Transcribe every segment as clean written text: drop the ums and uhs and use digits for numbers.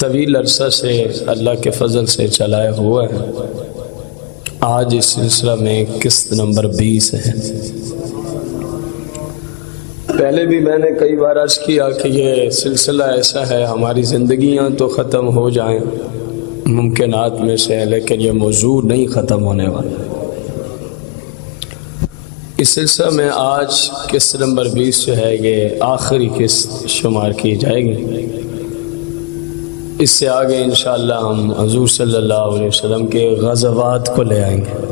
طویل عرصہ سے اللہ کے فضل سے چلایا ہوا ہے۔ آج اس سلسلہ میں قسط نمبر 20 ہے۔ پہلے بھی میں نے کئی بار عرض کیا کہ یہ سلسلہ ایسا ہے، ہماری زندگیاں تو ختم ہو جائیں ممکنات میں سے، لیکن یہ موضوع نہیں ختم ہونے والا۔ اس سلسلہ میں آج قسط نمبر 20 جو ہے یہ آخری قسط شمار کی جائے گی۔ اس سے آگے انشاءاللہ ہم حضور صلی اللہ علیہ وسلم کے غزوات کو لے آئیں گے۔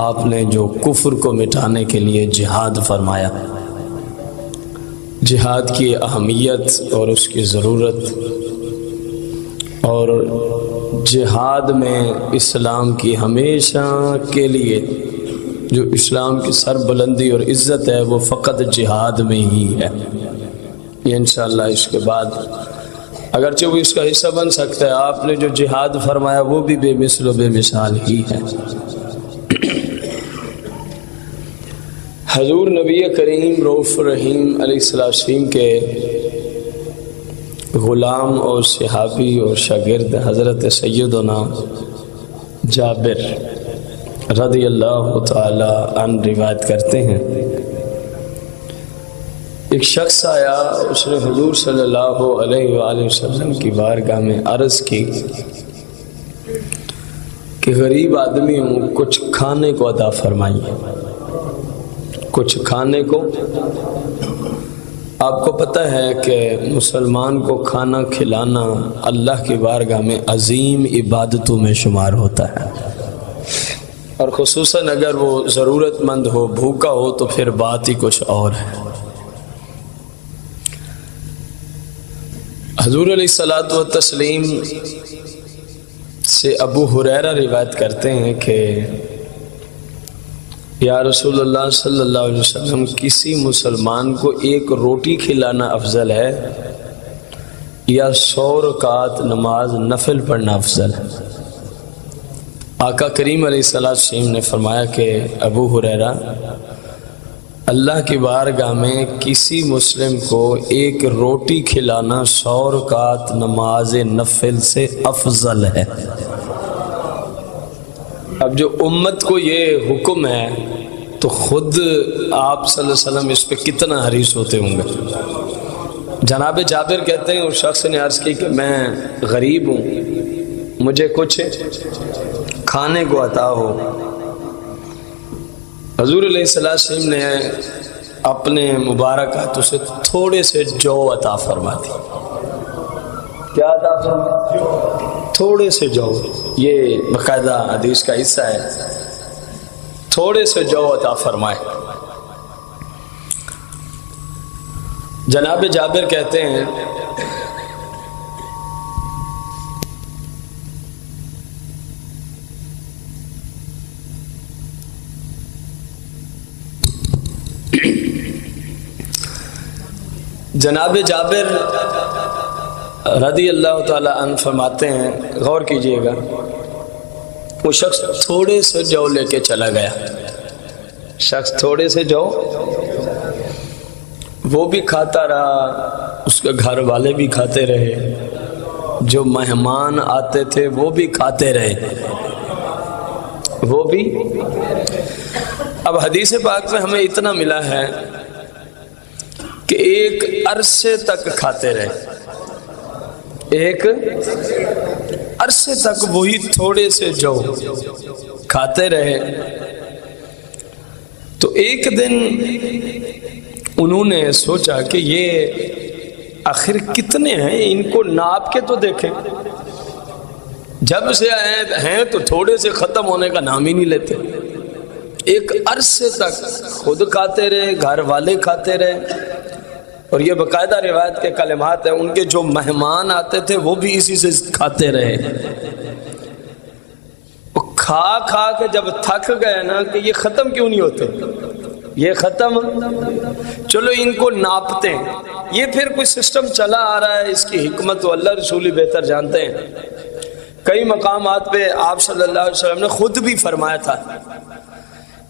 آپ نے جو کفر کو مٹانے کے لیے جہاد فرمایا، جہاد کی اہمیت اور اس کی ضرورت، اور جہاد میں اسلام کی ہمیشہ کے لیے جو اسلام کی سربلندی اور عزت ہے وہ فقط جہاد میں ہی ہے۔ یہ انشاءاللہ اس کے بعد اگرچہ وہ اس کا حصہ بن سکتا ہے، آپ نے جو جہاد فرمایا وہ بھی بے مثل و بے مثال ہی ہے۔ حضور نبی کریم رؤوف رحیم علیہ السلام کے غلام اور صحابی اور شاگرد حضرت سیدنا جابر رضی اللہ تعالی عنہ روایت کرتے ہیں، ایک شخص آیا، اس نے حضور صلی اللہ علیہ وآلہ وسلم کی بارگاہ میں عرض کی کہ غریب آدمی ہوں، کچھ کھانے کو عطا فرمائیے، کچھ کھانے کو۔ آپ کو پتہ ہے کہ مسلمان کو کھانا کھلانا اللہ کی بارگاہ میں عظیم عبادتوں میں شمار ہوتا ہے، اور خصوصاً اگر وہ ضرورت مند ہو، بھوکا ہو، تو پھر بات ہی کچھ اور ہے۔ حضور علیہ الصلوۃ والتسلیم سے ابو ہریرہ روایت کرتے ہیں کہ یا رسول اللہ صلی اللہ علیہ وسلم، کسی مسلمان کو ایک روٹی کھلانا افضل ہے یا 100 رکعت نماز نفل پڑھنا افضل ہے؟ آقا کریم علیہ السلام نے فرمایا کہ ابو ہریرہ، اللہ کی بارگاہ میں کسی مسلم کو ایک روٹی کھلانا 100 رکعت نماز نفل سے افضل ہے۔ اب جو امت کو یہ حکم ہے تو خود آپ صلی اللہ علیہ وسلم اس پہ کتنا حریص ہوتے ہوں گے۔ جناب جابر کہتے ہیں، اس شخص نے عرض کی کہ میں غریب ہوں، مجھے کچھ کھانے کو عطا ہو۔ حضور علیہ السلام نے اپنے مبارک ہاتھوں سے تھوڑے سے جو عطا فرما دی۔ کیا عطا فرما؟ تھوڑے سے جو، یہ باقاعدہ حدیث کا حصہ ہے، تھوڑے سے جو عطا فرمائے۔ جناب جابر کہتے ہیں جناب جابر رضی اللہ تعالی عنہ فرماتے ہیں، غور کیجئے گا، وہ شخص تھوڑے سے جو لے کے چلا گیا، شخص تھوڑے سے جو، وہ بھی کھاتا رہا، اس کے گھر والے بھی کھاتے رہے، جو مہمان آتے تھے وہ بھی کھاتے رہے، وہ بھی۔ اب حدیث پاک میں ہمیں اتنا ملا ہے کہ ایک عرصے تک کھاتے رہے، ایک عرصے تک وہی تھوڑے سے جو کھاتے رہے۔ تو ایک دن انہوں نے سوچا کہ یہ آخر کتنے ہیں، ان کو ناپ کے تو دیکھیں، جب سے ہیں تو تھوڑے سے ختم ہونے کا نام ہی نہیں لیتے۔ ایک عرصے تک خود کھاتے رہے، گھر والے کھاتے رہے، اور یہ باقاعدہ روایت کے کلمات ہیں، ان کے جو مہمان آتے تھے وہ بھی اسی سے کھاتے رہے۔ وہ کھا کھا کے جب تھک گئے نا کہ یہ ختم کیوں نہیں ہوتے، یہ ختم، چلو ان کو ناپتے ہیں۔ یہ پھر کوئی سسٹم چلا آ رہا ہے، اس کی حکمت تو اللہ رسول ہی بہتر جانتے ہیں۔ کئی مقامات پہ آپ صلی اللہ علیہ وسلم نے خود بھی فرمایا تھا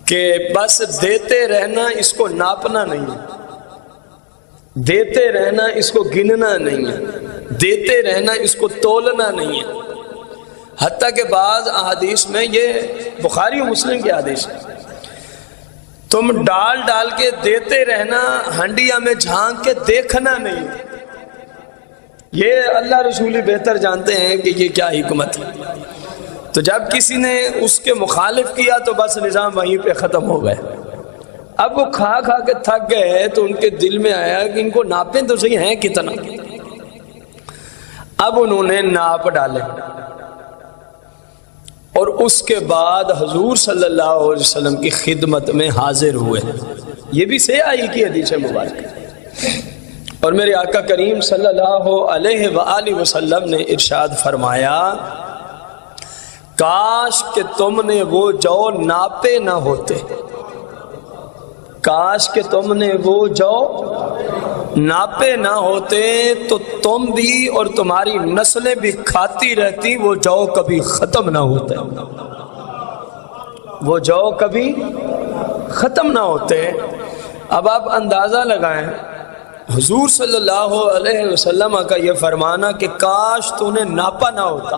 کہ بس دیتے رہنا، اس کو ناپنا نہیں ہے، دیتے رہنا، اس کو گننا نہیں ہے۔ دیتے رہنا اس کو تولنا نہیں ہے. حتیٰ کہ بعض احادیث میں، یہ بخاری و مسلم کی حدیث ہے، تم ڈال ڈال کے دیتے رہنا، ہنڈیا میں جھانک کے دیکھنا نہیں. یہ اللہ رسول بہتر جانتے ہیں کہ یہ کیا حکمت ہے. تو جب کسی نے اس کے مخالف کیا تو بس نظام وہیں پہ ختم ہو گئے. اب وہ کھا کھا کے تھک گئے تو ان کے دل میں آیا کہ ان کو ناپیں تو صحیح ہیں کتنا. اب انہوں نے ناپ ڈالے اور اس کے بعد حضور صلی اللہ علیہ وسلم کی خدمت میں حاضر ہوئے. یہ بھی سیاحی کی حدیث مبارک. اور میرے آقا کریم صلی اللہ علیہ وآلہ وسلم نے ارشاد فرمایا، کاش کہ تم نے وہ جو ناپے نہ ہوتے، کاش کہ تم نے وہ جو ناپے نہ ہوتے تو تم بھی اور تمہاری نسلیں بھی کھاتی رہتی، وہ جو کبھی ختم نہ ہوتے، وہ جو کبھی ختم نہ ہوتے. اب آپ اندازہ لگائیں حضور صلی اللہ علیہ وسلم کا یہ فرمانا کہ کاش تو نے ناپا نہ ہوتا،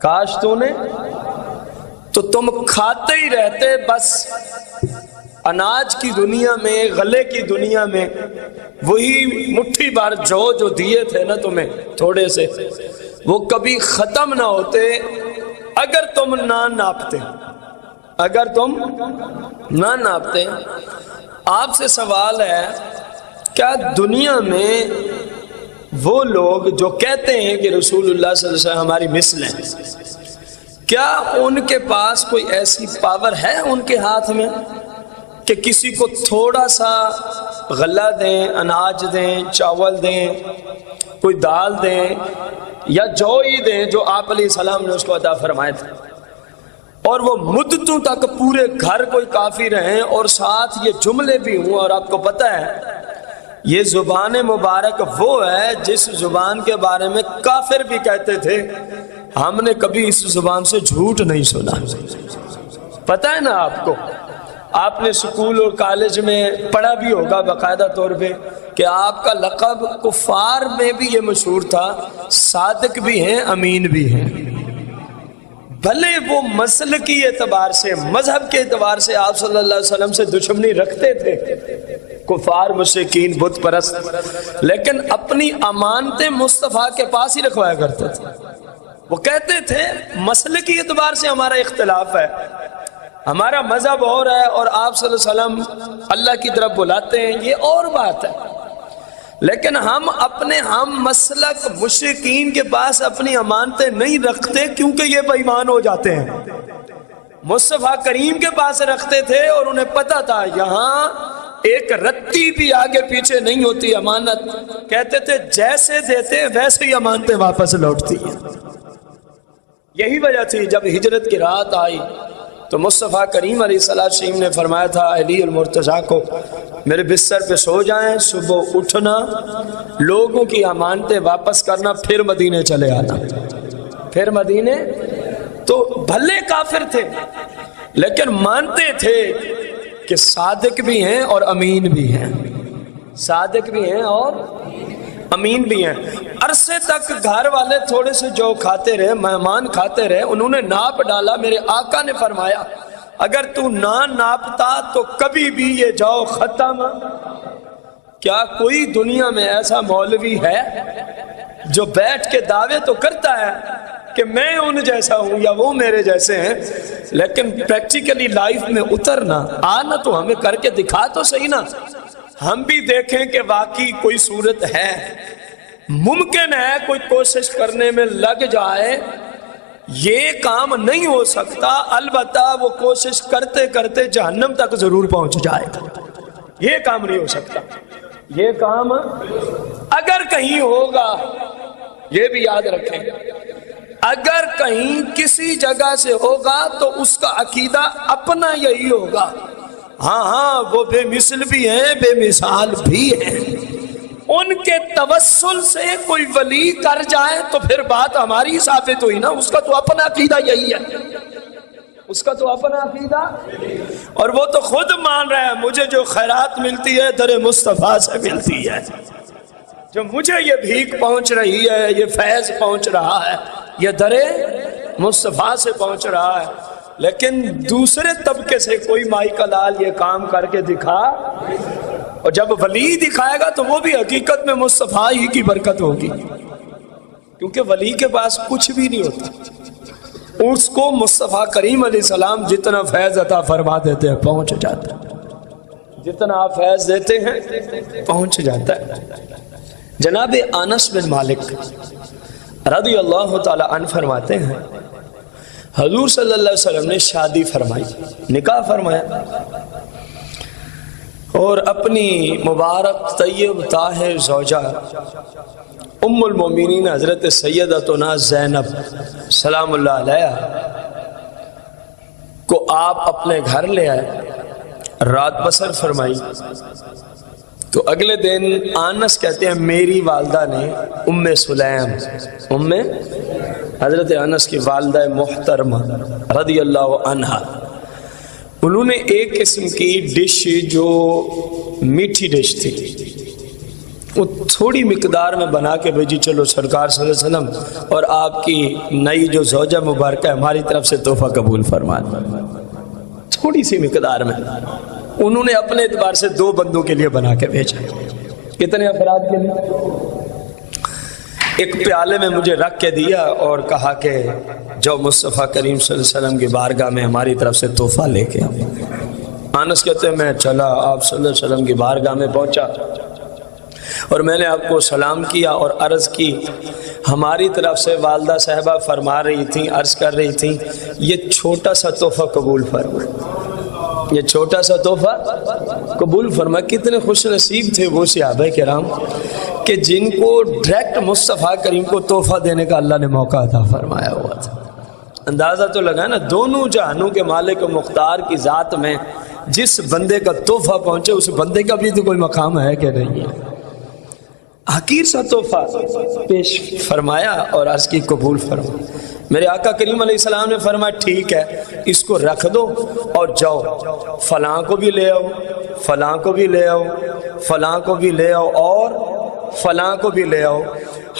کاش تو نے، تو تم کھاتے ہی رہتے. بس اناج کی دنیا میں، غلے کی دنیا میں وہی مٹھی بار جو دیے تھے نا تمہیں تھوڑے سے، وہ کبھی ختم نہ ہوتے اگر تم نہ ناپتے، اگر تم نہ ناپتے. آپ سے سوال ہے، کیا دنیا میں وہ لوگ جو کہتے ہیں کہ رسول اللہ صلی اللہ علیہ وسلم ہماری مثل ہیں، کیا ان کے پاس کوئی ایسی پاور ہے ان کے ہاتھ میں کہ کسی کو تھوڑا سا غلہ دیں، اناج دیں، چاول دیں، کوئی دال دیں یا جو ہی دیں جو آپ علیہ السلام نے اس کو عطا فرمائے تھے، اور وہ مدتوں تک پورے گھر کوئی کافی رہیں اور ساتھ یہ جملے بھی ہوں؟ اور آپ کو پتہ ہے یہ زبان مبارک وہ ہے جس زبان کے بارے میں کافر بھی کہتے تھے ہم نے کبھی اس زبان سے جھوٹ نہیں سنا. پتہ ہے نا آپ کو، آپ نے سکول اور کالج میں پڑھا بھی ہوگا باقاعدہ طور پہ کہ آپ کا لقب کفار میں بھی یہ مشہور تھا، صادق بھی ہیں امین بھی ہیں. بھلے وہ مسلکی اعتبار سے، مذہب کے اعتبار سے آپ صلی اللہ علیہ وسلم سے دشمنی رکھتے تھے، کفار مشرکین بت پرست، لیکن اپنی امانتیں مصطفیٰ کے پاس ہی رکھوایا کرتے تھے. وہ کہتے تھے مسلکی اعتبار سے ہمارا اختلاف ہے، ہمارا مذہب اور ہے اور آپ صلی اللہ علیہ وسلم اللہ کی طرف بلاتے ہیں، یہ اور بات ہے، لیکن ہم اپنے ہم مسلک مشرکین کے پاس اپنی امانتیں نہیں رکھتے کیونکہ یہ بے ایمان ہو جاتے ہیں. مصطفیٰ کریم کے پاس رکھتے تھے اور انہیں پتہ تھا یہاں ایک رتی بھی آگے پیچھے نہیں ہوتی امانت. کہتے تھے جیسے دیتے ویسے ہی امانتیں واپس لوٹتی ہیں. یہی وجہ تھی جب ہجرت کی رات آئی تو مصطفیٰ کریم علیہ السلام نے فرمایا تھا علی المرتضیٰ کو، میرے بستر پہ سو جائیں، صبح اٹھنا، لوگوں کی امانتیں واپس کرنا، پھر مدینے چلے آنا. پھر مدینے، تو بھلے کافر تھے لیکن مانتے تھے کہ صادق بھی ہیں اور امین بھی ہیں، صادق بھی ہیں اور امین بھی ہیں. عرصے تک گھر والے تھوڑے سے جو کھاتے رہے، مہمان کھاتے رہے، انہوں نے ناپ ڈالا. میرے آقا نے فرمایا اگر تو نہ ناپتا تو کبھی بھی یہ جو ختم. کیا کوئی دنیا میں ایسا مولوی ہے جو بیٹھ کے دعوے تو کرتا ہے کہ میں ان جیسا ہوں یا وہ میرے جیسے ہیں، لیکن پریکٹیکلی لائف میں اترنا آنا تو ہمیں کر کے دکھا تو صحیح نا، ہم بھی دیکھیں کہ واقعی کوئی صورت ہے. ممکن ہے کوئی کوشش کرنے میں لگ جائے، یہ کام نہیں ہو سکتا، البتہ وہ کوشش کرتے کرتے جہنم تک ضرور پہنچ جائے گا. یہ کام نہیں ہو سکتا. یہ کام اگر کہیں ہوگا، یہ بھی یاد رکھیں، اگر کہیں کسی جگہ سے ہوگا تو اس کا عقیدہ اپنا یہی ہوگا. ہاں وہ بے مثل بھی ہیں، بے مثال بھی ہیں. ان کے توسل سے کوئی ولی کر جائے تو پھر بات ہماری ثابت ہوئی نا، اس کا تو اپنا عقیدہ یہی ہے، اس کا تو اپنا عقیدہ، اور وہ تو خود مان رہا ہے مجھے جو خیرات ملتی ہے در مصطفیٰ سے ملتی ہے. جو مجھے یہ بھیک پہنچ رہی ہے، یہ فیض پہنچ رہا ہے، یہ درے مصطفیٰ سے پہنچ رہا ہے، لیکن دوسرے طبقے سے کوئی مائی کا لال یہ کام کر کے دکھا، اور جب ولی دکھائے گا تو وہ بھی حقیقت میں مصطفیٰ ہی کی برکت ہوگی، کیونکہ ولی کے پاس کچھ بھی نہیں ہوتا، اس کو مصطفیٰ کریم علیہ السلام جتنا فیض عطا فرما دیتے ہیں پہنچ جاتا ہے، جتنا آپ فیض دیتے ہیں پہنچ جاتا ہے۔ جناب انس بن مالک رضی اللہ تعالی عنہ فرماتے ہیں حضور صلی اللہ علیہ وسلم نے شادی فرمائی، نکاح فرمایا، اور اپنی مبارک طیب طاہر زوجہ ام المومنین حضرت سیدتنا زینب سلام اللہ علیہ کو آپ اپنے گھر لے آئے، رات بسر فرمائی۔ تو اگلے دن انس کہتے ہیں میری والدہ نے ام سلیم، ام حضرت انس کی والدہ محترمہ رضی اللہ عنہا، انہوں نے ایک قسم کی ڈش جو میٹھی ڈش تھی وہ تھوڑی مقدار میں بنا کے بھیجی، چلو سرکار صلی اللہ علیہ وسلم اور آپ کی نئی جو زوجہ مبارکہ ہے ہماری طرف سے تحفہ قبول فرما، تھوڑی سی مقدار میں انہوں نے اپنے اعتبار سے 2 بندوں کے لیے بنا کے بھیجا۔ کتنے افراد کے لیے؟ ایک پیالے میں مجھے رکھ کے دیا اور کہا کہ جو مصطفیٰ کریم صلی اللہ علیہ وسلم کی بارگاہ میں ہماری طرف سے تحفہ لے کے آؤ۔ انس کہتے ہیں میں چلا، آپ صلی اللہ علیہ وسلم کی بارگاہ میں پہنچا اور میں نے آپ کو سلام کیا اور عرض کی، ہماری طرف سے والدہ صاحبہ فرما رہی تھیں، عرض کر رہی تھیں یہ چھوٹا سا تحفہ قبول فرمائے، یہ چھوٹا سا تحفہ قبول فرما۔ کتنے خوش نصیب تھے وہ صحابہ کرام کہ جن کو ڈائریکٹ مصطفیٰ کریم کو تحفہ دینے کا اللہ نے موقع عطا فرمایا ہوا تھا۔ اندازہ تو لگا نا، دونوں جہانوں کے مالک و مختار کی ذات میں جس بندے کا تحفہ پہنچے اس بندے کا بھی تو کوئی مقام ہے کہ نہیں ہے۔ حقیر سا تحفہ پیش فرمایا اور عرض کی قبول فرمایا۔ میرے آقا کریم علیہ السلام نے فرمایا ٹھیک ہے اس کو رکھ دو اور جاؤ فلاں کو بھی لے آؤ، فلاں کو بھی لے آؤ، فلاں کو بھی لے آؤ اور فلاں کو بھی لے آؤ۔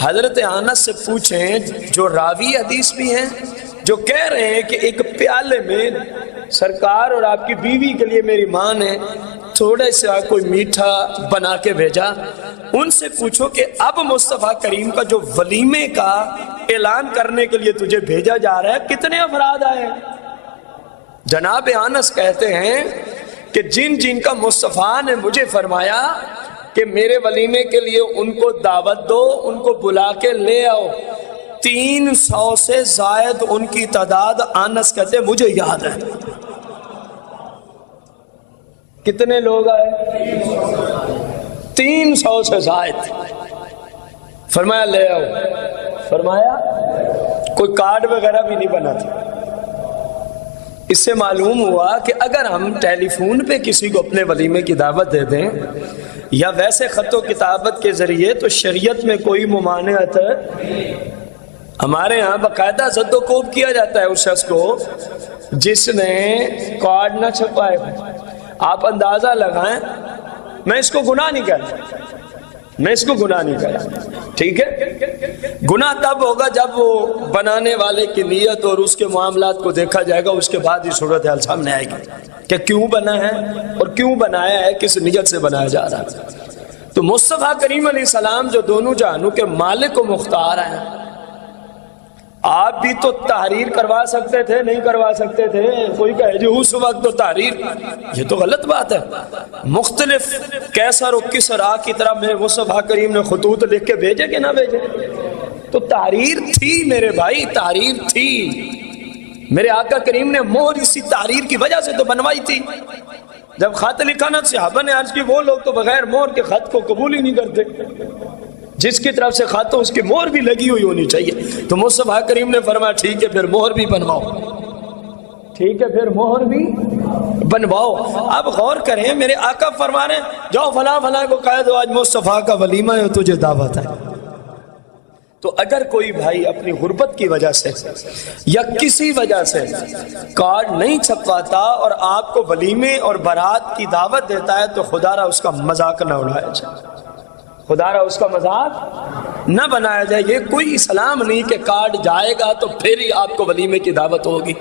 حضرت انس سے پوچھیں جو راوی حدیث بھی ہیں جو کہہ رہے ہیں کہ ایک پیالے میں سرکار اور آپ کی بیوی کے لیے میری ماں نے تھوڑے سا کوئی میٹھا بنا کے بھیجا، ان سے پوچھو کہ اب مصطفیٰ کریم کا جو ولیمے کا اعلان کرنے کے لیے تجھے بھیجا جا رہا ہے کتنے افراد آئے؟ جناب انس کہتے ہیں کہ جن جن کا مصطفیٰ نے مجھے فرمایا کہ میرے ولیمے کے لیے ان کو دعوت دو، ان کو بلا کے لے آؤ، 300 سے زائد ان کی تعداد انس کہتے ہیں مجھے یاد ہے۔ کتنے لوگ آئے؟ 300 سے زائد۔ فرمایا لے آؤ، فرمایا کوئی کارڈ وغیرہ بھی نہیں بنا تھا۔ اس سے معلوم ہوا کہ اگر ہم ٹیلی فون پہ کسی کو اپنے ولیمے کی دعوت دے دیں یا ویسے خط و کتابت کے ذریعے تو شریعت میں کوئی ممانعت ہے؟ ہمارے ہاں باقاعدہ زد و کوب کیا جاتا ہے اس شخص کو جس نے کارڈ نہ چھپائے۔ آپ اندازہ لگائیں، میں اس کو گناہ نہیں کہتا، میں اس کو گناہ نہیں کہتا، ٹھیک ہے؟ گناہ تب ہوگا جب وہ بنانے والے کی نیت اور اس کے معاملات کو دیکھا جائے گا، اس کے بعد ہی صورتحال سامنے آئے گی کہ کیوں بنا ہے اور کیوں بنایا ہے، کس نیت سے بنایا جا رہا ہے۔ تو مصطفیٰ کریم علیہ السلام جو دونوں جہانوں کے مالک و مختار ہیں، آپ بھی تو تحریر کروا سکتے تھے، نہیں کروا سکتے تھے؟ کوئی کہے جی اس وقت تو تحریر، یہ تو غلط بات ہے۔ مختلف کیسر و کسرا کی طرح میرے مصطفیٰ کریم نے خطوط لکھ کے بھیجے کہ نہ بھیجے؟ تو تحریر تھی میرے بھائی، تحریر تھی۔ میرے آقا کریم نے مہر اسی تحریر کی وجہ سے تو بنوائی تھی۔ جب خط لکھا نا صحابہ نے عرض کی وہ لوگ تو بغیر مہر کے خط کو قبول ہی نہیں کرتے، جس کی طرف سے خط ہو اس کی مہر بھی لگی ہوئی ہونی چاہیے۔ تو مصطفیٰ کریم نے فرمایا ٹھیک ہے پھر مہر بھی بنواؤ، ٹھیک ہے پھر مہر بھی بنواؤ۔ اب غور کریں، میرے آقا فرما رہے ہیں جاؤ فلاں فلاں کو کہہ دو آج مصطفیٰ کا ولیمہ ہے تجھے دعوت ہے۔ تو اگر کوئی بھائی اپنی غربت کی وجہ سے یا کسی وجہ سے کارڈ نہیں چھپواتا اور آپ کو ولیمے اور بارات کی دعوت دیتا ہے تو خدا را اس کا مذاق نہ اڑایا جائے، خدا را اس کا مذاق نہ بنایا جائے. یہ کوئی اسلام نہیں کہ کارڈ جائے گا تو پھر ہی آپ کو ولیمے کی دعوت ہوگی.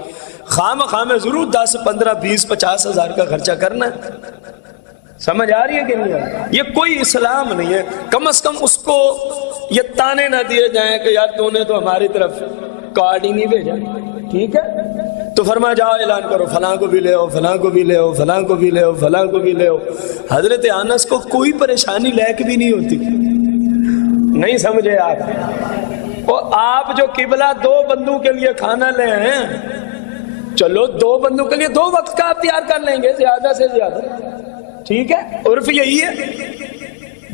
خام میں ضرور 10 15 20 50 ہزار کا خرچہ کرنا ہے. سمجھ آ رہی ہے کہ نہیں؟ یہ کوئی اسلام نہیں ہے. کم از کم اس کو یہ تانے نہ دیے جائیں کہ یار تو نے تو ہماری طرف کارڈ ہی نہیں بھیجا. ٹھیک ہے تو فرمایا جاؤ اعلان کرو فلاں کو بھی لے آؤ, فلاں کو بھی لے آؤ, فلاں کو بھی لے آؤ, فلاں کو بھی لے آؤ. حضرت انس کو کوئی پریشانی لائق بھی نہیں ہوتی. نہیں سمجھے آپ؟ اور آپ جو قبلہ 2 بندوں کے لیے کھانا لے ہیں, چلو 2 بندوں کے لیے 2 وقت کا آپ تیار کر لیں گے زیادہ سے زیادہ. ٹھیک ہے, عرف یہی ہے.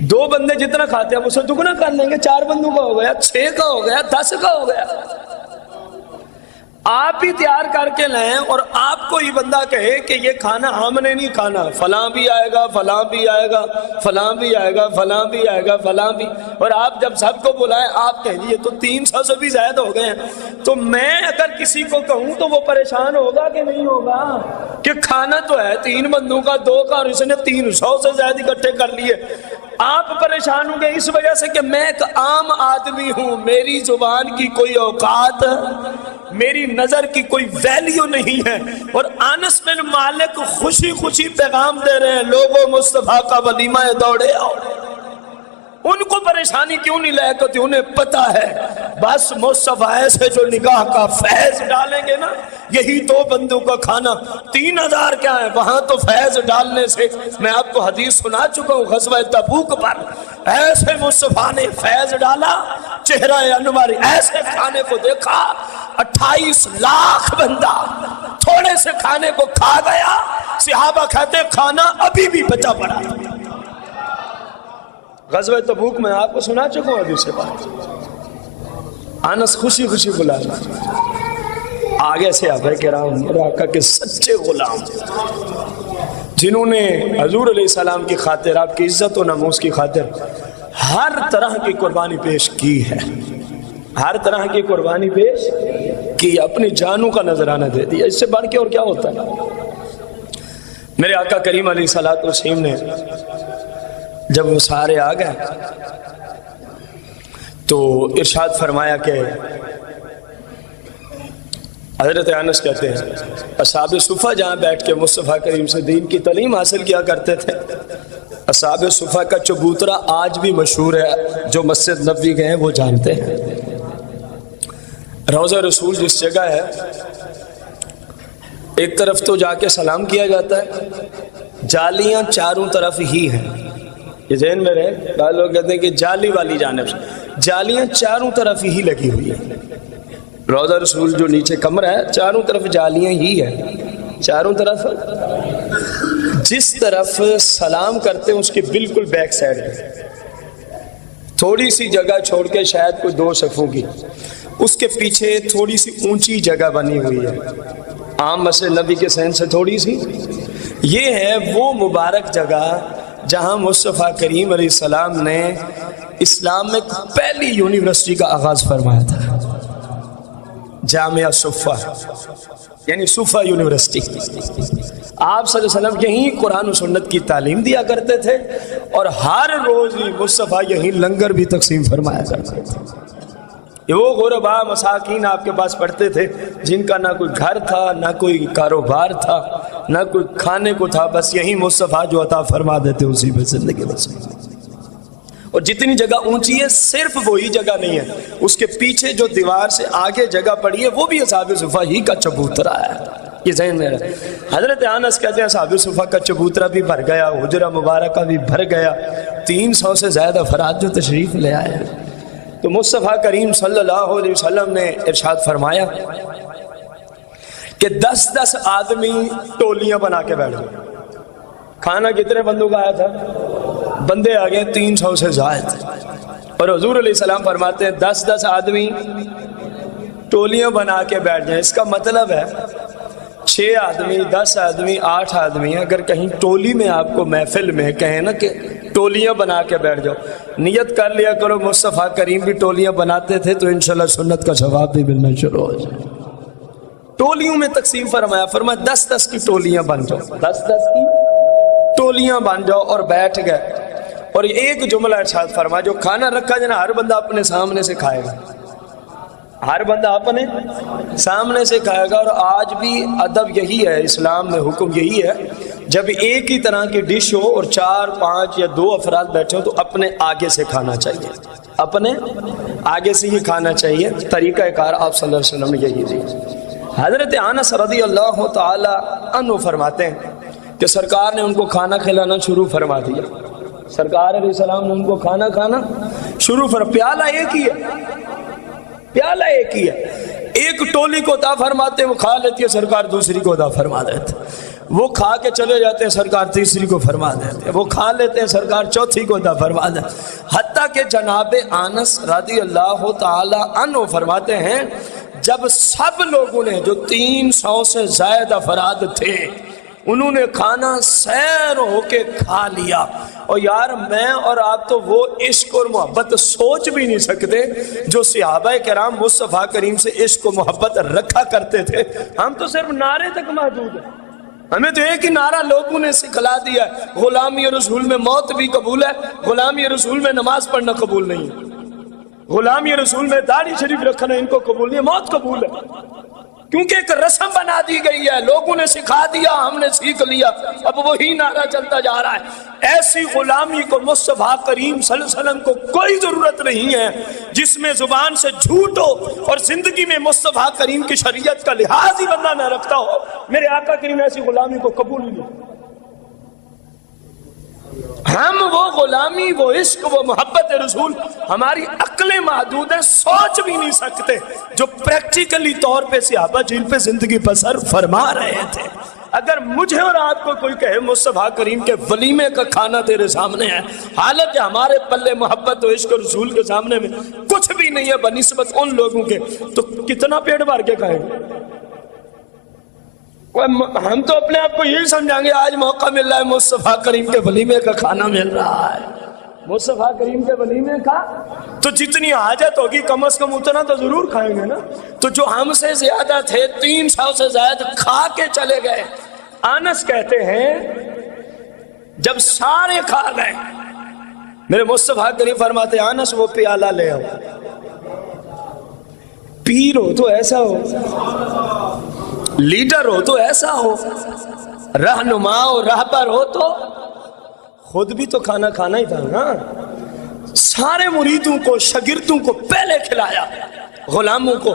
2 بندے جتنا کھاتے ہیں اسے دگنا کر لیں گے. 4 بندوں کا ہو گیا, 6 کا ہو گیا, 10 کا ہو گیا. آپ بھی تیار کر کے لیں اور آپ کو یہ بندہ کہے کہ یہ کھانا ہم نے نہیں کھانا, فلاں بھی آئے گا, فلاں بھی آئے گا, فلاں بھی آئے گا, فلاں بھی آئے گا, فلاں بھی. اور آپ جب سب کو بلائیں آپ کہیں یہ تو 300 سے بھی زائد ہو گئے ہیں. تو میں اگر کسی کو کہوں تو وہ پریشان ہوگا کہ نہیں ہوگا کہ کھانا تو ہے 3 بندوں کا, 2 کا, اور اس نے 300 سے زائد اکٹھے کر لیے. آپ پریشان ہوں گے اس وجہ سے کہ میں ایک عام آدمی ہوں, میری زبان کی کوئی اوقات, میری نظر کی کوئی ویلیو نہیں ہے. اور انس بن مالک خوشی خوشی پیغام دے رہے ہیں لوگوں مصطفیٰ کا ولیمہ دوڑے آؤ. ان کو پریشانی کیوں نہیں لائق ہوتی؟ انہیں پتا ہے بس مصطفیٰ سے جو نگاہ کا فیض ڈالیں گے نا, یہی 2 بندوں کا کھانا 3000 کیا ہے, وہاں تو فیض ڈالنے سے. میں آپ کو حدیث سنا چکا ہوں غزوہ تبوک پر, ایسے مصطفیٰ نے فیض ڈالا, چہرہ انور ایسے کھانے کو دیکھا, 28 لاکھ بندہ تھوڑے سے کھانے کو کھا گیا. صحابہ کہتے کھانا ابھی بھی بچا پڑا. غزوہ تبوک میں آپ کو سنا چکا ہوں ابھی سے بات. انس خوشی خوشی بلا آگے سے صحابہ کرام اور آقا کے سچے غلام جنہوں نے حضور علیہ السلام کی خاطر, آپ کی عزت و ناموس کی خاطر ہر طرح کی قربانی پیش کی ہے, ہر طرح کی قربانی پیش کی, اپنی جانوں کا نذرانہ دے دیا. اس سے بڑھ کے اور کیا ہوتا ہے؟ میرے آقا کریم علیہ الصلوۃ والسلام نے جب وہ سارے آ گئے تو ارشاد فرمایا کہ حضرت انس کہتے ہیں اصحاب صفہ جہاں بیٹھ کے مصطفیٰ کریم سے دین کی تعلیم حاصل کیا کرتے تھے, اصحاب صفہ کا چبوترا آج بھی مشہور ہے. جو مسجد نبوی گئے ہیں وہ جانتے ہیں. روضہ رسول جس جگہ ہے, ایک طرف تو جا کے سلام کیا جاتا ہے, جالیاں چاروں طرف ہی ہیں. یہ ذہن میں رہے, بعض لوگ کہتے ہیں کہ جالی والی جانب سے, جالیاں چاروں طرف ہی لگی ہوئی ہیں. روضہ رسول جو نیچے کمرہ ہے چاروں طرف جالیاں ہی ہیں. چاروں طرف جس طرف سلام کرتے ہیں اس کے بالکل بیک سائڈ ہے تھوڑی سی جگہ چھوڑ کے, شاید کوئی 2 صفوں کی, اس کے پیچھے تھوڑی سی اونچی جگہ بنی ہوئی ہے, عام مسجد نبی کے صحن سے تھوڑی سی. یہ ہے وہ مبارک جگہ جہاں مصطفیٰ کریم علیہ السلام نے اسلام میں پہلی یونیورسٹی کا آغاز فرمایا تھا, جامعہ صفہ یعنی صفہ یونیورسٹی. آپ صلی اللہ علیہ وسلم یہیں قرآن و سنت کی تعلیم دیا کرتے تھے اور ہر روز ہی مصطفیٰ یہیں لنگر بھی تقسیم فرمایا کرتے تھے. یہ وہ غربا مساکین آپ کے پاس پڑھتے تھے جن کا نہ کوئی گھر تھا, نہ کوئی کاروبار تھا, نہ کوئی کھانے کو تھا, بس یہی مصطفیٰ جو عطا فرما دیتے اسی میں زندگی بس. اور جتنی جگہ اونچی ہے صرف وہی جگہ نہیں ہے, اس کے پیچھے جو دیوار سے آگے جگہ پڑی ہے وہ بھی اصحاب صفہ ہی کا چبوترا ہے. یہ ذہن میں رہے. حضرت انس کہتے ہیں اصحاب صفہ کا چبوترا بھی بھر گیا, حجرہ مبارکہ بھی بھر گیا, 300 سے زیادہ افراد جو تشریف لے آئے ہیں. تو مصطفیٰ کریم صلی اللہ علیہ وسلم نے ارشاد فرمایا کہ 10-10 آدمی ٹولیاں بنا کے بیٹھ گئے. کھانا کتنے بندوں کا آیا تھا؟ بندے آ گئے 300 سے زائد. اور حضور علیہ السلام فرماتے ہیں 10-10 آدمی ٹولیاں بنا کے بیٹھ جائیں. اس کا مطلب ہے 6 آدمی, 10 آدمی, 8 آدمی. اگر کہیں ٹولی میں آپ کو محفل میں کہیں نا کہ ٹولیاں بنا کے بیٹھ جاؤ, نیت کر لیا کرو مصطفیٰ کریم بھی ٹولیاں بناتے تھے تو انشاءاللہ سنت کا ثواب بھی ملنا شروع ہو جائے. ٹولیوں میں تقسیم فرمایا 10-10 کی ٹولیاں بن جاؤ, 10-10 کی ٹولیاں بن جاؤ اور بیٹھ گئے. اور ایک جملہ ارشاد فرما، جو کھانا رکھا جائے نا ہر بندہ اپنے سامنے سے کھائے گا، ہر بندہ اپنے سامنے سے کھائے گا۔ اور آج بھی ادب یہی ہے، اسلام میں حکم یہی ہے، جب ایک ہی طرح کی ڈش ہو اور 4 5 یا 2 افراد بیٹھے ہو تو اپنے آگے سے کھانا چاہیے، اپنے آگے سے ہی کھانا چاہیے۔ طریقہ کار آپ صلی اللہ علیہ وسلم نے یہی دی۔ حضرت انس رضی اللہ تعالی عنہ فرماتے ہیں کہ سرکار نے ان کو کھانا کھلانا شروع فرما دیا، سرکار علیہ السلام نے ان کو کھانا کھانا شروع پیالہ ایک ہی ہے، پیالہ ایک ہی ہے، ایک ٹولی کو عطا فرماتے ہیں وہ کھا لیتی ہے، سرکار دوسری کو عطا فرما دیتے، وہ کھا کے چلے جاتے ہیں، سرکار تیسری کو فرما دیتے، وہ کھا لیتے ہیں، سرکار چوتھی کو عطا فرما دیتے، حتیٰ کہ جناب انس رضی اللہ تعالی عنہ فرماتے ہیں جب سب لوگوں نے جو 300 سے زائد افراد تھے انہوں نے کھانا سیر ہو کے کھا لیا، اور یار میں اور آپ تو وہ عشق اور محبت سوچ بھی نہیں سکتے جو صحابہ کرام مصطفیٰ کریم سے عشق و محبت رکھا کرتے تھے۔ ہم تو صرف نعرے تک محدود ہیں، ہمیں تو ایک ہی نعرہ لوگوں نے سکھلا دیا ہے، غلامی رسول میں موت بھی قبول ہے، غلامی رسول میں نماز پڑھنا قبول نہیں ہے، غلامی رسول میں داڑھی شریف رکھنا ان کو قبول نہیں ہے، موت قبول ہے، کیونکہ ایک رسم بنا دی گئی ہے، لوگوں نے سکھا دیا، ہم نے سیکھ لیا، اب وہی نعرہ چلتا جا رہا ہے۔ ایسی غلامی کو مصطفیٰ کریم صلی اللہ علیہ وسلم کو کوئی ضرورت نہیں ہے جس میں زبان سے جھوٹ ہو اور زندگی میں مصطفیٰ کریم کی شریعت کا لحاظ ہی بندہ نہ رکھتا ہو۔ میرے آقا کریم ایسی غلامی کو قبول ہی نہیں۔ ہم وہ غلامی، وہ عشق، وہ محبت رسول ہماری عقلیں محدود ہیں، سوچ بھی نہیں سکتے جو پریکٹیکلی طور پہ صحابہ جن پہ زندگی بسر فرما رہے تھے۔ اگر مجھے اور آپ کو کوئی کہے مصطفیٰ کریم کے ولیمے کا کھانا تیرے سامنے ہے، حالانکہ ہمارے پلے محبت و عشق رسول کے سامنے میں کچھ بھی نہیں ہے بنسبت ان لوگوں کے، تو کتنا پیٹ بھر کے کھائیں گے؟ ہم تو اپنے آپ کو یہی سمجھائیں گے آج موقع مل رہا ہے مصطفیٰ کریم کے ولیمے کا کھانا مل رہا ہے، مصطفیٰ کریم کے ولیمے کا، تو جتنی حاجت ہوگی کم از کم اتنا تو ضرور کھائیں گے نا۔ تو جو ہم سے زیادہ تھے 300 سے زائد کھا کے چلے گئے۔ انس کہتے ہیں جب سارے کھا گئے میرے مصطفیٰ کریم فرماتے ہیں انس وہ پیالہ لے آؤ، پیر ہو تو ایسا ہو، لیڈر ہو تو ایسا ہو، رہنما ہو، رہبر ہو تو خود بھی تو کھانا کھانا ہی تھا نا۔ سارے مریدوں کو، شاگردوں کو پہلے کھلایا، غلاموں کو،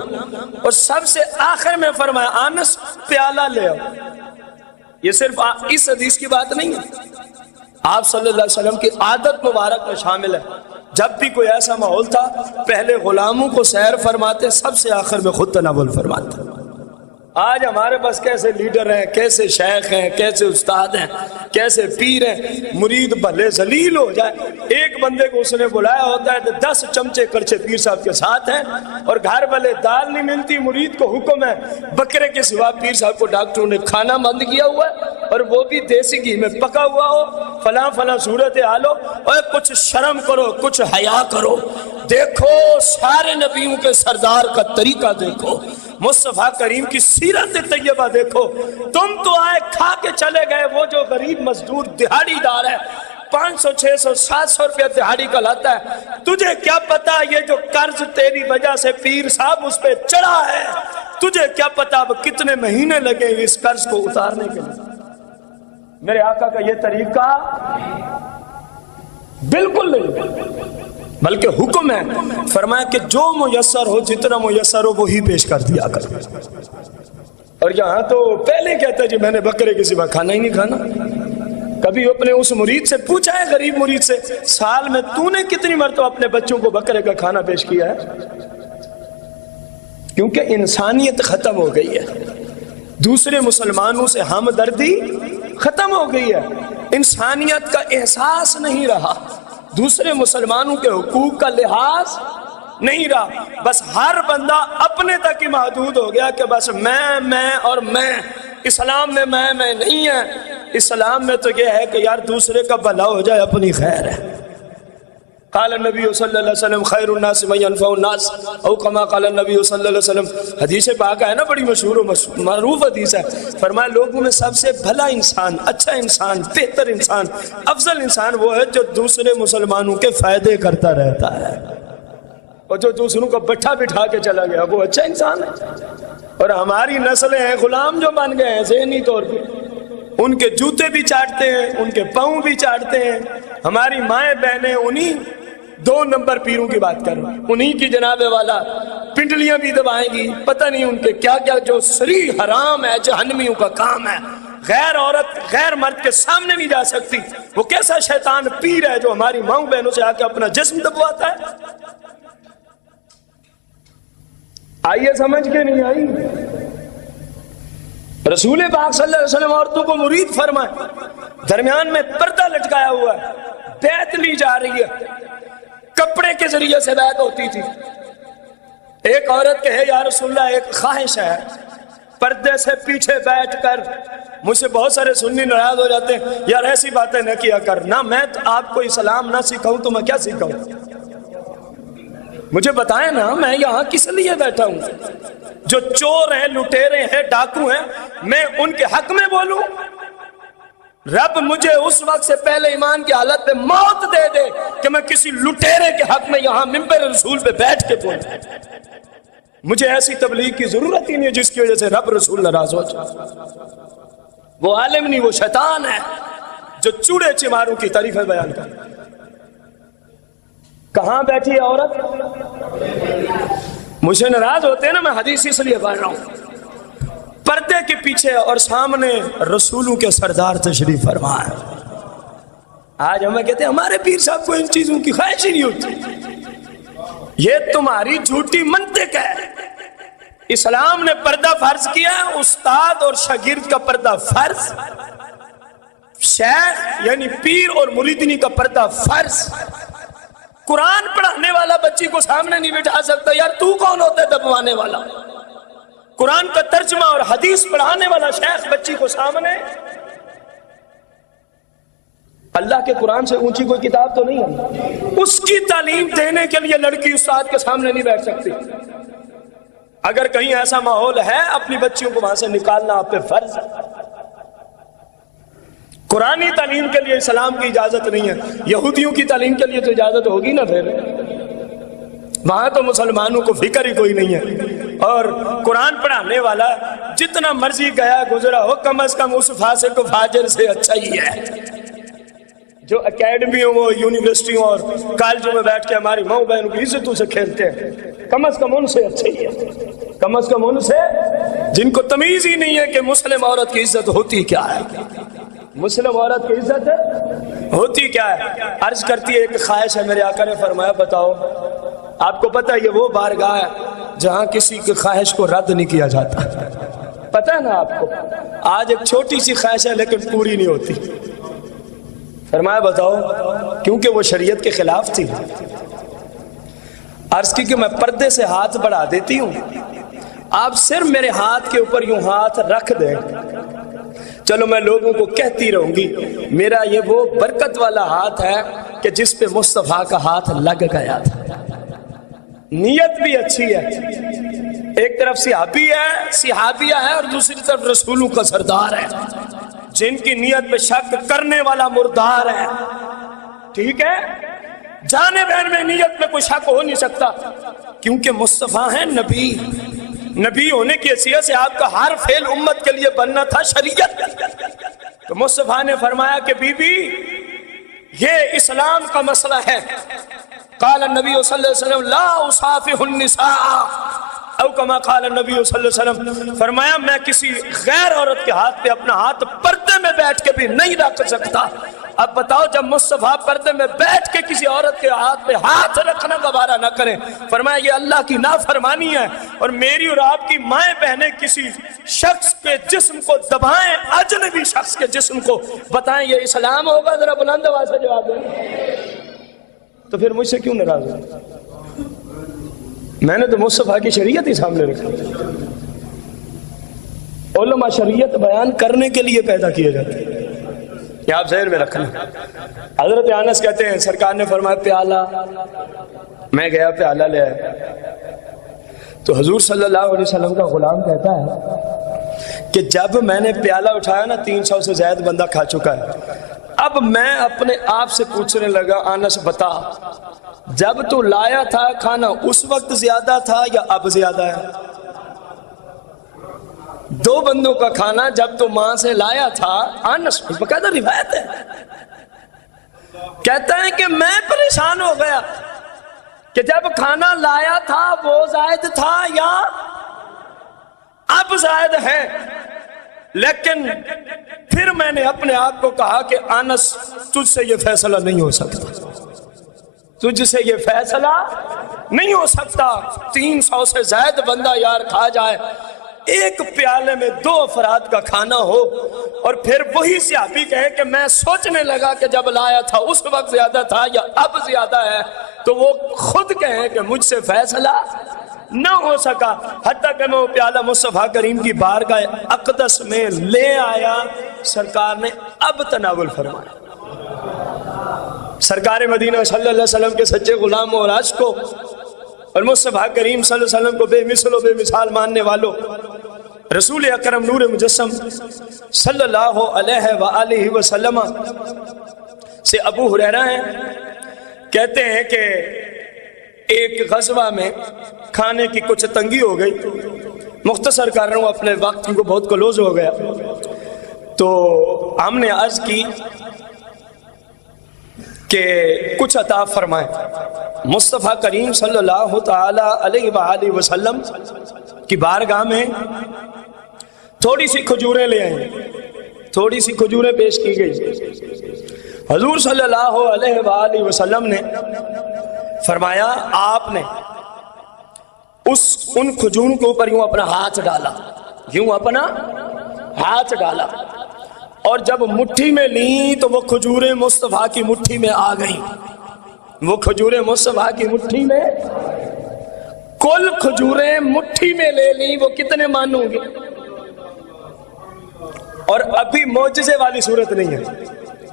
اور سب سے آخر میں فرمایا انس پیالہ لے آؤ۔ یہ صرف اس حدیث کی بات نہیں ہے، آپ صلی اللہ علیہ وسلم کی عادت مبارک میں شامل ہے۔ جب بھی کوئی ایسا ماحول تھا پہلے غلاموں کو سیر فرماتے، سب سے آخر میں خود تناول فرماتے۔ آج ہمارے پاس کیسے لیڈر ہیں، کیسے شیخ ہیں، کیسے استاد ہیں، کیسے پیر ہیں، مرید بھلے ذلیل ہو جائے، ایک بندے کو اس نے بلایا ہوتا ہے تو 10 چمچے کرچے پیر صاحب کے ساتھ ہیں، اور گھر بھلے دال نہیں ملتی، مرید کو حکم ہے بکرے کے سوا پیر صاحب کو ڈاکٹروں نے کھانا بند کیا ہوا ہے، اور وہ بھی دیسی گھی میں پکا ہوا ہو، فلاں فلاں صورت حال ہو، اور کچھ شرم کرو، کچھ حیا کرو۔ دیکھو سارے نبیوں کے سردار کا طریقہ دیکھو، مصطفیٰ کریم کی سیرت طیبہ دیکھو۔ تم تو آئے کھا کے چلے گئے، وہ جو غریب مزدور دہاڑی دار ہے 500 600 700 روپیہ دہاڑی کا لاتا ہے، تجھے کیا پتا یہ جو قرض تیری وجہ سے پیر صاحب اس پہ چڑھا ہے، تجھے کیا پتا اب کتنے مہینے لگے اس قرض کو اتارنے کے لیے۔ میرے آقا کا یہ طریقہ بالکل نہیں، بلکہ حکم ہے، فرمایا کہ جو میسر ہو، جتنا میسر ہو وہی پیش کر دیا کر۔ اور یہاں تو پہلے کہتا ہے جی میں نے بکرے کے سوا کھانا ہی نہیں کھانا۔ کبھی اپنے اس مرید سے پوچھا ہے، غریب مرید سے، سال میں تو نے کتنی مرتبہ اپنے بچوں کو بکرے کا کھانا پیش کیا ہے؟ کیونکہ انسانیت ختم ہو گئی ہے، دوسرے مسلمانوں سے ہمدردی ختم ہو گئی ہے، انسانیت کا احساس نہیں رہا، دوسرے مسلمانوں کے حقوق کا لحاظ نہیں رہا، بس ہر بندہ اپنے تک ہی محدود ہو گیا کہ بس میں اور میں۔ اسلام میں میں نہیں ہے، اسلام میں تو یہ ہے کہ یار دوسرے کا بھلا ہو جائے اپنی خیر ہے۔ قال النبی صلی اللہ علیہ وسلم خیر الناس من ينفع الناس او کما قال النبی صلی اللہ علیہ وسلم. حدیث پاک ہے نا، بڑی مشہور و معروف حدیث ہے. فرمایا لوگوں میں سب سے بھلا انسان، اچھا انسان، بہتر انسان، افضل انسان وہ ہے جو دوسرے مسلمانوں کے فائدے کرتا رہتا ہے، اور جو دوسروں کو بٹھا بٹھا کے چلا گیا وہ اچھا انسان ہے. اور ہماری نسلیں ہیں غلام جو بن گئے ہیں ذہنی طور پہ، ان کے جوتے بھی چاٹتے ہیں، ان کے پاؤں بھی چاٹتے ہیں. ہماری مائیں بہنیں انہی 2 نمبر پیروں کی بات کر رہا ہوں، انہی کی جناب والا پنڈلیاں بھی دبائیں گی. پتہ نہیں ان کے کیا کیا جو سری حرام ہے، جہنمیوں کا کام ہے. غیر عورت غیر مرد کے سامنے نہیں جا سکتی. وہ کیسا شیطان پیر ہے جو ہماری ماؤں بہنوں سے آ کے اپنا جسم دبواتا ہے. آئیے سمجھ کے نہیں آئی. رسول پاک صلی اللہ علیہ وسلم عورتوں کو مرید فرمائے، درمیان میں پردہ لٹکایا ہوا ہے، بیعت لی جا رہی ہے. کپڑے کے ذریعے سے بیعت ہوتی تھی. ایک عورت کہے یا رسول اللہ ایک خواہش ہے، پردے سے پیچھے بیٹھ کر. مجھ سے بہت سارے سنی ناراض ہو جاتے ہیں، یار ایسی باتیں نہ کیا کر. نہ میں آپ کو اسلام نہ سکھاؤں تو میں کیا سکھاؤں؟ مجھے بتائیں نا، میں یہاں کس لیے بیٹھا ہوں؟ جو چور ہیں، لٹیرے ہیں، ڈاکو ہیں، میں ان کے حق میں بولوں؟ رب مجھے اس وقت سے پہلے ایمان کی حالت میں موت دے دے کہ میں کسی لٹیرے کے حق میں یہاں منبر رسول پہ بیٹھ کے بولوں. مجھے ایسی تبلیغ کی ضرورت ہی نہیں ہے جس کی وجہ سے رب رسول ناراض ہو جائے. وہ عالم نہیں، وہ شیطان ہے جو چوڑے چماروں کی تعریفیں بیان کرتا. کہاں بیٹھی ہے عورت؟ مجھے ناراض ہوتے ہیں نا، میں حدیث اس لیے پڑھ رہا ہوں. پردے کے پیچھے اور سامنے رسولوں کے سردار تشریف فرما ہے. آج ہمیں کہتے ہیں ہمارے پیر صاحب کو ان چیزوں کی خواہش ہی نہیں ہوتی. یہ تمہاری جھوٹی منطق ہے. اسلام نے پردہ فرض کیا، استاد اور شاگرد کا پردہ فرض، شیخ یعنی پیر اور مریدنی کا پردہ فرض. قرآن پڑھانے والا بچی کو سامنے نہیں بٹھا سکتا. یار تو کون ہوتا ہے دبوانے والا؟ قرآن کا ترجمہ اور حدیث پڑھانے والا شیخ بچی کو سامنے. اللہ کے قرآن سے اونچی کوئی کتاب تو نہیں ہے. اس کی تعلیم دینے کے لیے لڑکی استاد کے سامنے نہیں بیٹھ سکتی. اگر کہیں ایسا ماحول ہے اپنی بچیوں کو وہاں سے نکالنا آپ پہ فرض ہے. قرآنی تعلیم کے لیے اسلام کی اجازت نہیں ہے، یہودیوں کی تعلیم کے لیے تو اجازت ہوگی نا. پھر وہاں تو مسلمانوں کو فکر ہی کوئی نہیں ہے. اور قرآن پڑھانے والا جتنا مرضی گیا گزرا ہو، کم از کم اس فاسق و فاجر سے اچھا ہی ہے جو اکیڈمیوں اور یونیورسٹیوں اور کالجوں میں بیٹھ کے ہماری ماؤں بہنوں کی عزتوں سے کھیلتے ہیں. کم از کم ان سے اچھا ہی ہے. کم از کم ان سے جن کو تمیز ہی نہیں ہے کہ مسلم عورت کی عزت ہوتی کیا ہے. مسلم عورت کی عزت ہوتی کیا ہے؟ عرض کرتی ہے ایک خواہش ہے. میرے آقا نے فرمایا بتاؤ. آپ کو پتہ ہے یہ وہ بارگاہ ہے جہاں کسی کی خواہش کو رد نہیں کیا جاتا. پتہ ہے نا آپ کو؟ آج ایک چھوٹی سی خواہش ہے لیکن پوری نہیں ہوتی. فرمایا بتاؤ. کیونکہ وہ شریعت کے خلاف تھی. عرض کی کہ میں پردے سے ہاتھ بڑھا دیتی ہوں، آپ صرف میرے ہاتھ کے اوپر یوں ہاتھ رکھ دیں، چلو میں لوگوں کو کہتی رہوں گی میرا یہ وہ برکت والا ہاتھ ہے کہ جس پہ مصطفیٰ کا ہاتھ لگ گیا تھا. نیت بھی اچھی ہے. ایک طرف صحابی ہے، صحابیہ ہے، اور دوسری طرف رسولوں کا سردار ہے جن کی نیت پہ شک کرنے والا مردار ہے. ٹھیک ہے، جانے بہن میں نیت میں کوئی شک ہو نہیں سکتا کیونکہ مصطفیٰ ہیں نبی. نبی ہونے کی حیثیت سے آپ کا ہر فعل امت کے لیے بننا تھا شریعت. تو مصطفیٰ نے فرمایا کہ بی بی یہ اسلام کا مسئلہ ہے. قال النبی صلی اللہ علیہ وسلم لا اصافح النساء او کما قال النبی صلی اللہ علیہ وسلم. فرمایا میں کسی غیر عورت کے ہاتھ پہ اپنا ہاتھ پردے میں بیٹھ کے بھی نہیں رکھ سکتا. اب بتاؤ جب مصطفیٰ پردے میں بیٹھ کے کسی عورت کے ہاتھ پہ ہاتھ رکھنا گوارا نہ کریں، فرمایا یہ اللہ کی نافرمانی ہے. اور میری اور آپ کی مائیں بہنیں کسی شخص کے جسم کو دبائیں، اجنبی شخص کے جسم کو، بتائیں یہ اسلام ہوگا؟ ذرا بلند آواز سے جواب دیں. تو پھر مجھ سے کیوں ناراض ہو؟ میں نے تو مصطفیٰ کی شریعت ہی سامنے رکھی. علماء شریعت بیان کرنے کے لیے پیدا کیے جاتے ہیں. یہ آپ ذہن میں رکھنا. حضرت انس کہتے ہیں سرکار نے فرمایا پیالہ. میں گیا پیالہ لے آیا تو حضور صلی اللہ علیہ وسلم کا غلام کہتا ہے کہ جب میں نے پیالہ اٹھایا نا 300 سے زائد بندہ کھا چکا ہے. اب میں اپنے آپ سے پوچھنے لگا انس بتا جب تو لایا تھا کھانا اس وقت زیادہ تھا یا اب زیادہ ہے؟ 2 بندوں کا کھانا جب تو ماں سے لایا تھا. انس باقاعدہ روایت ہے کہتا ہے کہ میں پریشان ہو گیا کہ جب کھانا لایا تھا وہ زائد تھا یا اب زائد ہے. لیکن پھر میں نے اپنے آپ کو کہا کہ انس تجھ سے یہ فیصلہ نہیں ہو سکتا, تجھ سے یہ فیصلہ نہیں ہو سکتا. 300 سے زائد بندہ یار کھا جائے, ایک پیالے میں 2 افراد کا کھانا ہو, اور پھر وہی صحابی کہے کہ میں سوچنے لگا کہ جب لایا تھا اس وقت زیادہ تھا یا اب زیادہ ہے, تو وہ خود کہیں کہ مجھ سے فیصلہ نہ ہو سکا. حتیٰ کہ میں وہ پیالہ مصطفیٰ کریم کی بارگاہ اقدس میں لے آیا, سرکار نے اب تناول فرمایا. سرکار مدینہ صلی اللہ علیہ وسلم کے سچے غلام اور عاشقوں اور مصطفیٰ کریم صلی اللہ علیہ وسلم کو بے مثل و بے مثال ماننے والوں, رسول اکرم نور مجسم صلی اللہ علیہ وآلہ وسلم سے ابو ہریرہ ہیں, کہتے ہیں کہ ایک غزوہ میں کھانے کی کچھ تنگی ہو گئی. مختصر کر رہا ہوں اپنے وقت کو, بہت کلوز ہو گیا. تو ہم نے عرض کی کہ کچھ عطا فرمائے. مصطفیٰ کریم صلی اللہ تعالی علیہ وآلہ وسلم کی بارگاہ میں تھوڑی سی کھجوریں لے آئیں, تھوڑی سی کھجوریں پیش کی گئی. حضور صلی اللہ علیہ وآلہ وسلم نے فرمایا آپ نے ان کھجوروں کے اوپر یوں اپنا ہاتھ ڈالا, یوں اپنا ہاتھ ڈالا, اور جب مٹھی میں لیں تو وہ کھجوریں مصطفیٰ کی مٹھی میں آ گئیں. وہ کھجوریں مصطفیٰ کی مٹھی میں, کل کھجوریں مٹھی میں لے لیں, وہ کتنے مان ہوں گے؟ اور ابھی معجزے والی صورت نہیں ہے.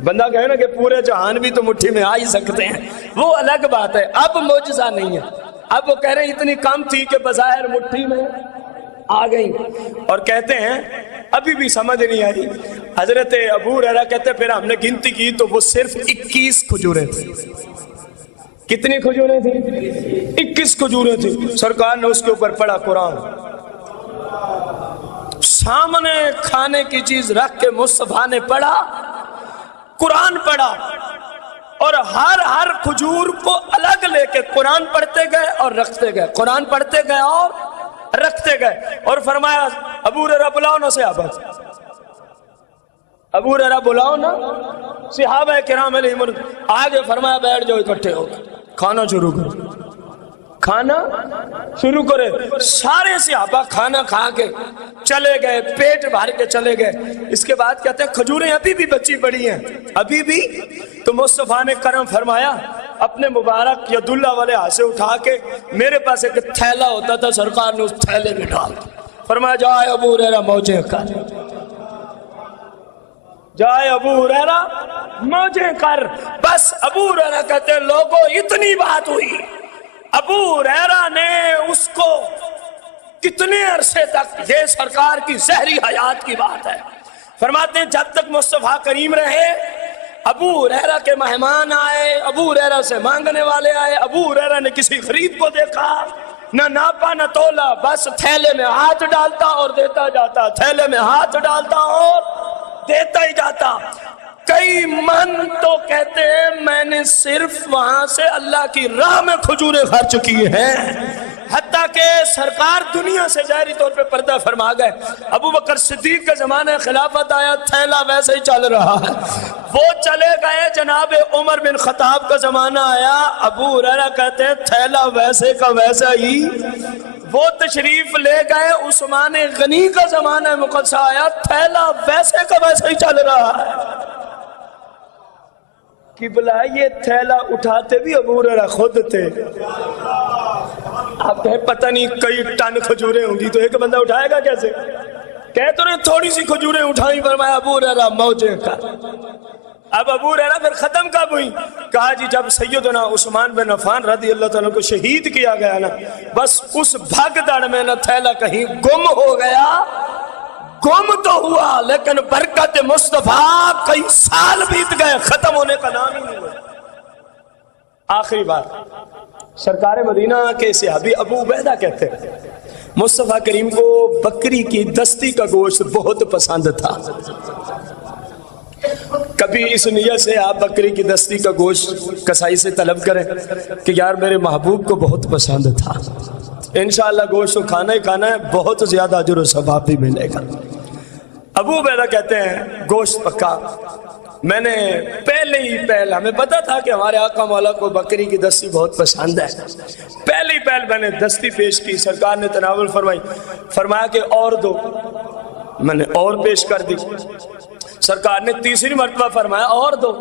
بندہ کہے نا کہ پورے جہان بھی تو مٹھی میں آ ہی سکتے ہیں, وہ الگ بات ہے. اب معجزہ نہیں ہے, اب وہ کہہ رہے ہیں اتنی کم تھی کہ بظاہر مٹھی میں آ گئی. اور کہتے ہیں ابھی بھی سمجھ نہیں آئی. حضرت ابو ہریرہ کہتے پھر ہم نے گنتی کی تو وہ صرف 21 کھجوریں تھیں. کتنی کھجوریں تھیں؟ 21 کھجوریں تھیں. سرکار نے اس کے اوپر پڑھا قرآن. سامنے کھانے کی چیز رکھ کے مصطفیٰ نے پڑھا, قرآن پڑھا, اور ہر کھجور کو الگ لے کے قرآن پڑھتے گئے اور رکھتے گئے, قرآن پڑھتے گئے اور رکھتے گئے. اور فرمایا ابو ہریرہ بلاؤ نا صحابہ, ابو ہریرہ بلاؤ نا صحابہ کرام علیہم. آگے فرمایا بیٹھ جاؤ اکٹھے ہو گئے, کھانا شروع کرو, کھانا شروع کرے. سارے صحابہ کھانا کھا کے چلے گئے, پیٹ بھر کے چلے گئے. اس کے بعد کہتے ہیں کھجوریں ابھی بھی بچی پڑی ہیں, ابھی بھی. تو مصطفیٰ نے کرم فرمایا, اپنے مبارک ید اللہ والے ہاتھ سے اٹھا کے, میرے پاس ایک تھیلا ہوتا تھا, سرکار نے اس تھیلے میں ڈال دیا. فرمایا جائے ابو ہریرہ موجیں کر, جائے ابو ہریرہ موجیں کر. بس ابو ہریرہ کہتے ہیں لوگوں اتنی بات ہوئی. ابو ہریرہ نے اس کو کتنے عرصے تک, یہ سرکار کی زہری حیات کی بات ہے, فرماتے ہیں جب تک مصطفیٰ کریم رہے ابو ہریرہ کے مہمان آئے, ابو ہریرہ سے مانگنے والے آئے, ابو ہریرہ نے کسی غریب کو دیکھا, نہ ناپا نہ تولا, بس تھیلے میں ہاتھ ڈالتا اور دیتا جاتا, تھیلے میں ہاتھ ڈالتا اور دیتا ہی جاتا. کئی من تو کہتے ہیں میں نے صرف وہاں سے اللہ کی راہ میں کھجوریں خرچ کی ہیں. حتیٰ کہ سرکار دنیا سے ظاہری طور پہ پردہ فرما گئے. ابو بکر صدیق کا زمانہ خلافت آیا, تھیلا ویسے ہی چل رہا ہے. وہ چلے گئے, جناب عمر بن خطاب کا زمانہ آیا, ابو ہریرہ کہتے ہیں تھیلا ویسے کا ویسا ہی. وہ تشریف لے گئے, عثمان غنی کا زمانہ مقدسہ آیا, تھیلا ویسے کا ویسے ہی چل رہا ہے. قبلہ یہ تھیلا اٹھاتے بھی ابو ہریرہ خود تھے. آپ کہیں پتہ نہیں کئی ٹن کھجوریں ہوں گی تو ایک بندہ اٹھائے گا کیسے؟ کہہ تو رہے تھوڑی سی کھجوریں اٹھائیں, فرمایا ابو ہریرہ موجیں کر. اب ابو ہریرہ پھر ختم کب ہوئی؟ کہا جی جب سیدنا عثمان بن عفان رضی اللہ تعالیٰ کو شہید کیا گیا نا، بس اس بھگدڑ میں نہ تھیلا کہیں گم ہو گیا، گم تو ہوا لیکن برکت مصطفیٰ کئی سال بیت گئے، ختم ہونے کا نام ہی نہیں ہوا۔ آخری بات، سرکار مدینہ کے صحابی ابو عبیدہ کہتے ہیں مصطفیٰ کریم کو بکری کی دستی کا گوشت بہت پسند تھا۔ کبھی اس نیت سے آپ بکری کی دستی کا گوشت کسائی سے طلب کریں کہ یار میرے محبوب کو بہت پسند تھا، انشاءاللہ گوشت تو کھانا ہی کھانا ہے، بہت زیادہ اجر و ثواب بھی ملے گا۔ ابو عبیدہ کہتے ہیں گوشت پکا، میں نے پہل ہمیں پتا تھا کہ ہمارے آقا مولا کو بکری کی دستی بہت پسند ہے، پہلی پہل میں نے دستی پیش کی، سرکار نے تناول فرمائی، فرمایا کہ اور دو، میں نے اور پیش کر دی، سرکار نے تیسری مرتبہ فرمایا اور دو،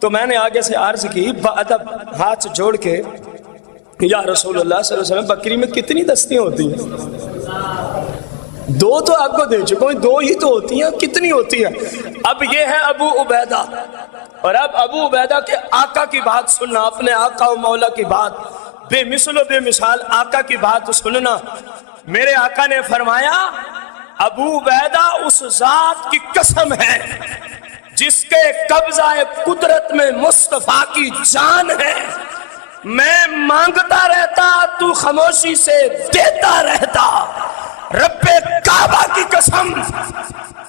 تو میں نے آگے سے عرض کی بادب ہاتھ جوڑ کے یا رسول اللہ صلی اللہ علیہ وسلم بکری میں کتنی دستیاں ہوتی ہیں؟ دو تو آپ کو دے چکا ہوں، دو ہی تو ہوتی ہیں، کتنی ہوتی ہیں؟ اب یہ ہے ابو عبیدہ، اور اب ابو عبیدہ کے آقا کی بات سننا، اپنے آقا و مولا کی بات، بے مثل و بے مثال آقا کی بات سننا۔ میرے آقا نے فرمایا ابو عبیدہ اس ذات کی قسم ہے جس کے قبضہ قدرت میں مصطفیٰ کی جان ہے، میں مانگتا رہتا تو خاموشی سے دیتا رہتا، رب کعبہ کی قسم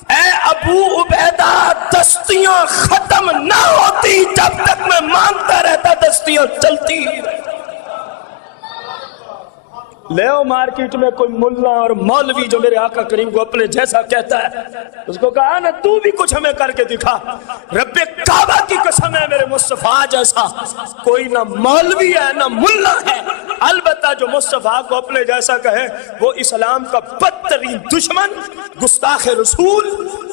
اے ابو عبیدہ دستیاں ختم نہ ہوتی جب تک میں مانگتا رہتا، دستیاں چلتی ہی رہتی۔ لے او مارکیٹ میں کوئی ملا اور مولوی جو میرے آقا کریم کو اپنے جیسا کہتا ہے، اس کو کہا نا تو بھی کچھ ہمیں کر کے دکھا، رب کعبہ کی قسم ہے میرے مصطفیٰ جیسا کوئی نہ مولوی ہے نہ ملا ہے، البتہ جو مصطفیٰ کو اپنے جیسا کہے وہ اسلام کا بدترین دشمن، گستاخ رسول،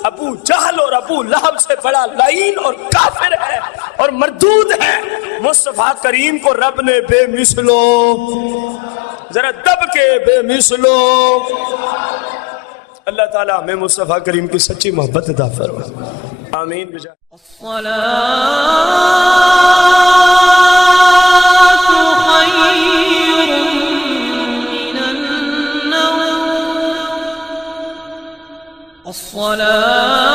ابو جہل اور ابو لہب سے بڑا لعین اور کافر ہے اور مردود ہے۔ مصطفیٰ کریم کو رب نے بے مثلو، ذرا دب کے بے مثلو، اللہ تعالیٰ ہمیں مصطفیٰ کریم کی سچی محبت عطا فرمائے، آمین۔ الصلاة خیر من النوم، الصلاة